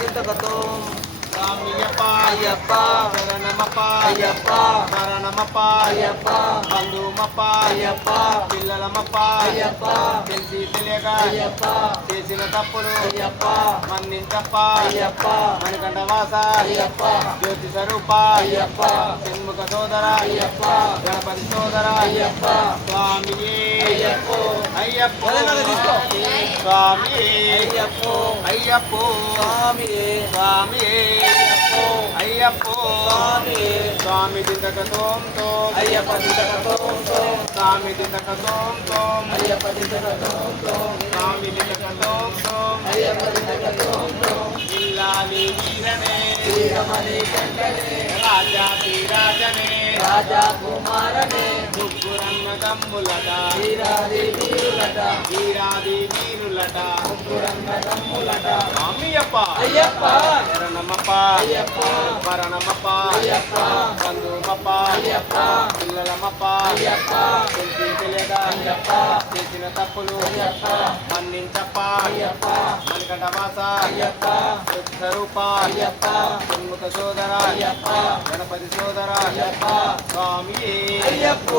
దింతకతోం స్వామియప్ప అయ్యప్ప శరణమప్ప అయ్యప్ప శరణమప్ప అయ్యప్ప బంధుమప్ప అయ్యప్ప పిల్లలమప్ప అయ్యప్ప తెలిసి తెలియక అయ్యప్ప చేసిన తప్పులు అయ్యప్ప మన్నించప్ప అయ్యప్ప మణికంఠ వాస అయ్యప్ప జ్యోతి స్వరూప అయ్యప్ప షణ్ముఖ సోదర అయ్యప్ప గణపతి సోదర అయ్యప్ప స్వామియే అయ్యప్ప అయ్యప్ప తెలంగాణ తీసుకో. స్వామియే అయ్యప్ప అయ్యప్ప స్వామియే స్వామియే అయ్యప్ప స్వామియే స్వామి దింతకతోం తోం అయ్యప్ప దింతకతోం తోం స్వామి దింతకతోం తోం అయ్యప్ప దింతకతోం తోం స్వామి దింతకతోం తోం అయ్యప్ప దింతకతోం తోం ఇల్లాలి వీరనే వీరమణి కంఠనే రాజాతి రాజనే రాజా కుమారనే ముగ్గురన్న దమ్ములట వీరాది వీరులట వీరాది వీరులట ముగ్గురన్న తమ్ములట స్వామియప్ప అయ్యప్ప శరణమప్ప అయ్యప్ప వరణమప్ప అయ్యప్ప బంధుమప్ప అయ్యప్ప పిల్లలమప్ప అయ్యప్ప తెలిసి తెలియక అయ్యప్ప చేసిన తప్పులు అయ్యప్ప మన్నించప్ప అయ్యప్ప మణికంఠ వాస అయ్యప్ప జ్యోతి స్వరూప అయ్యప్ప షణ్ముఖ సోదర అయ్యప్ప గణపతి సోదర అయ్యప్ప స్వామియే అయ్యప్ప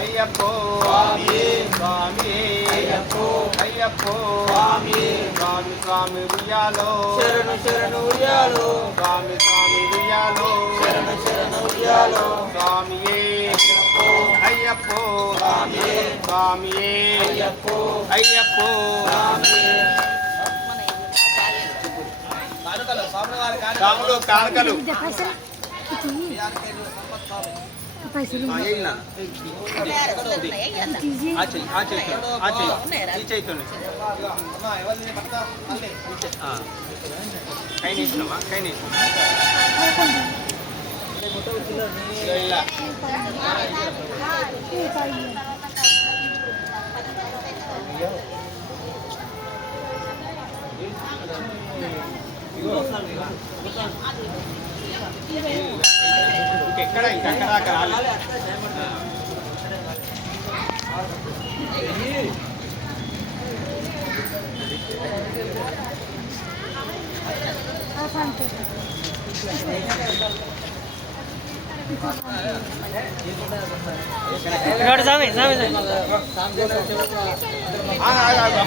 అయ్యప్ప స్వామియే స్వామియే అయ్యప్ప అయ్యప్ప స్వామియే స్వామి స్వామి ఉయ్యాలో శరణు శరణు ఉయ్యాలో స్వామి స్వామి ఉయ్యాలో శరణు శరణు ఉయ్యాలో స్వామియే అయ్యప్ప స్వామియే స్వామియే అయ్యప్ప అయ్యప్ప స్వామియే రాముడు కానుకలు పైసలు కైనేసినమ్మా కైనేసి ఇలా ఇంకెక్కడ ఇంకెక్కడ దాకా రాలేదు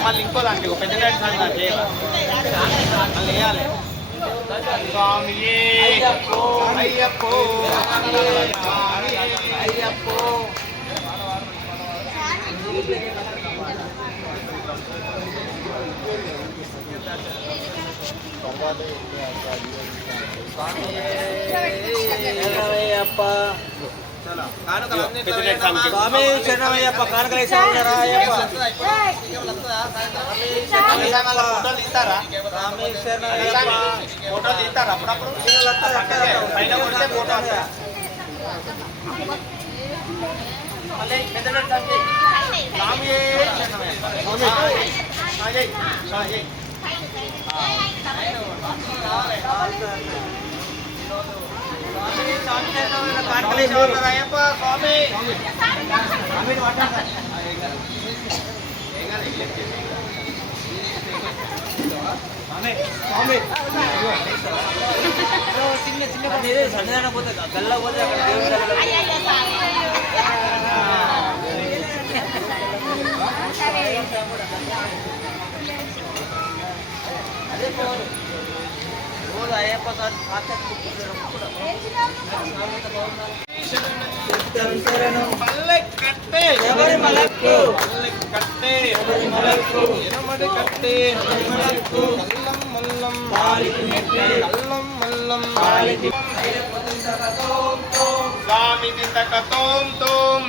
మళ్ళీ ఇంకో దానికి ఒక పెద్ద డాడీ సాంగ్ దాంట్లో వేయాలి. మళ్ళీ వేయాలి స్వామియే అయ్యప్ప అయ్యప్ప అయ్యప్ప స్వామి శరణమయ్యప్ప కానుకలు వేసారా అయ్యప్ప స్వామి శరణమయ్యప్ప ఫోటో తీస్తారా అప్పుడప్పుడు పైన కొడితే ఫోటో వస్తా స్వామియే స్వామి కానుకలు వేసేవాళ్ళరా అయ్యప్ప స్వామి చిన్న చిన్న సన్నదాన పోతే గల్ల పోతే అక్కడ దేవుడి అదే రోజు అయ్యప్ప పల్లె కట్టే ఎవరి మలక్కు పల్లె కట్టే ఎనమడి కట్టే కల్లం మల్లం కల్లం మల్లం స్వామి దింతక తోం తోం